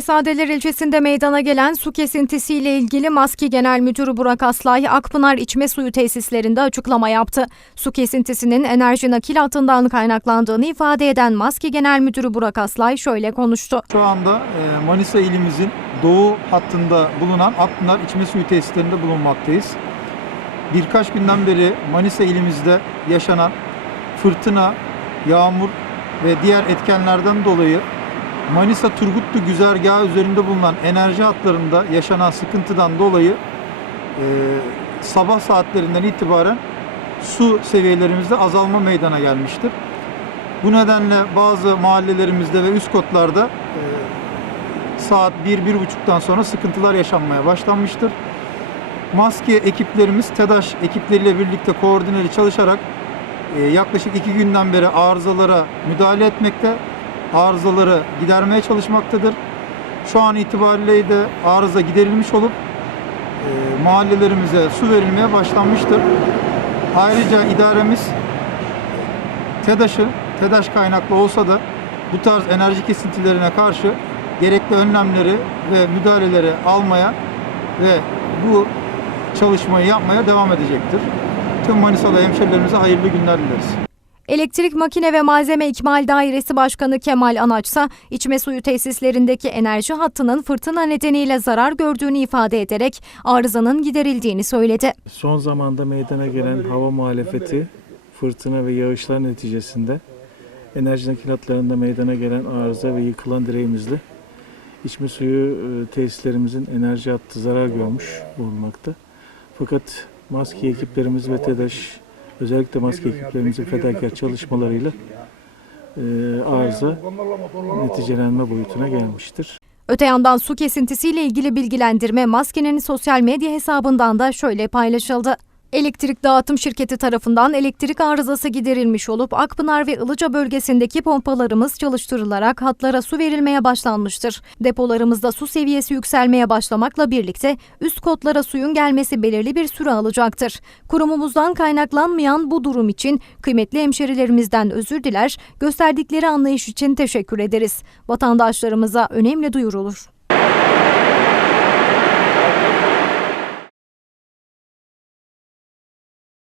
Şehzadeler ilçesinde meydana gelen su kesintisiyle ilgili Maski Genel Müdürü Burak Aslay, Akpınar içme suyu tesislerinde açıklama yaptı. Su kesintisinin enerji nakil hattından kaynaklandığını ifade eden Maski Genel Müdürü Burak Aslay şöyle konuştu. Şu anda e, Manisa ilimizin doğu hattında bulunan Akpınar içme suyu tesislerinde bulunmaktayız. Birkaç günden beri Manisa ilimizde yaşanan fırtına, yağmur ve diğer etkenlerden dolayı Manisa Turgutlu güzergahı üzerinde bulunan enerji hatlarında yaşanan sıkıntıdan dolayı e, sabah saatlerinden itibaren su seviyelerimizde azalma meydana gelmiştir. Bu nedenle bazı mahallelerimizde ve üst kotlarda e, saat 1-1.30'dan sonra sıkıntılar yaşanmaya başlanmıştır. Maske ekiplerimiz TEDAŞ ekipleriyle birlikte koordineli çalışarak e, yaklaşık iki günden beri arızalara müdahale etmekte, arızaları gidermeye çalışmaktadır. Şu an itibariyle de arıza giderilmiş olup e, mahallelerimize su verilmeye başlanmıştır. Ayrıca idaremiz TEDAŞ'ı, TEDAŞ kaynaklı olsa da bu tarz enerji kesintilerine karşı gerekli önlemleri ve müdahaleleri almaya ve bu çalışmayı yapmaya devam edecektir. Tüm Manisalı hemşerilerimize hayırlı günler dileriz. Elektrik Makine ve Malzeme İkmal Dairesi Başkanı Kemal Anaçsa, içme suyu tesislerindeki enerji hattının fırtına nedeniyle zarar gördüğünü ifade ederek arızanın giderildiğini söyledi. Son zamanda meydana gelen hava muhalefeti, fırtına ve yağışlar neticesinde enerji nakilatlarında meydana gelen arıza ve yıkılan direğimizle içme suyu e, tesislerimizin enerji hattı zarar görmüş bulunmakta. Fakat maske ekiplerimiz ve TEDAŞ özellikle maske ekiplerimizin fedakar çalışmalarıyla e, arıza neticelenme boyutuna gelmiştir. Öte yandan su kesintisiyle ilgili bilgilendirme maskenin sosyal medya hesabından da şöyle paylaşıldı. Elektrik dağıtım şirketi tarafından elektrik arızası giderilmiş olup Akpınar ve Ilıca bölgesindeki pompalarımız çalıştırılarak hatlara su verilmeye başlanmıştır. Depolarımızda su seviyesi yükselmeye başlamakla birlikte üst kotlara suyun gelmesi belirli bir süre alacaktır. Kurumumuzdan kaynaklanmayan bu durum için kıymetli hemşerilerimizden özür diler, gösterdikleri anlayış için teşekkür ederiz. Vatandaşlarımıza önemli duyurulur.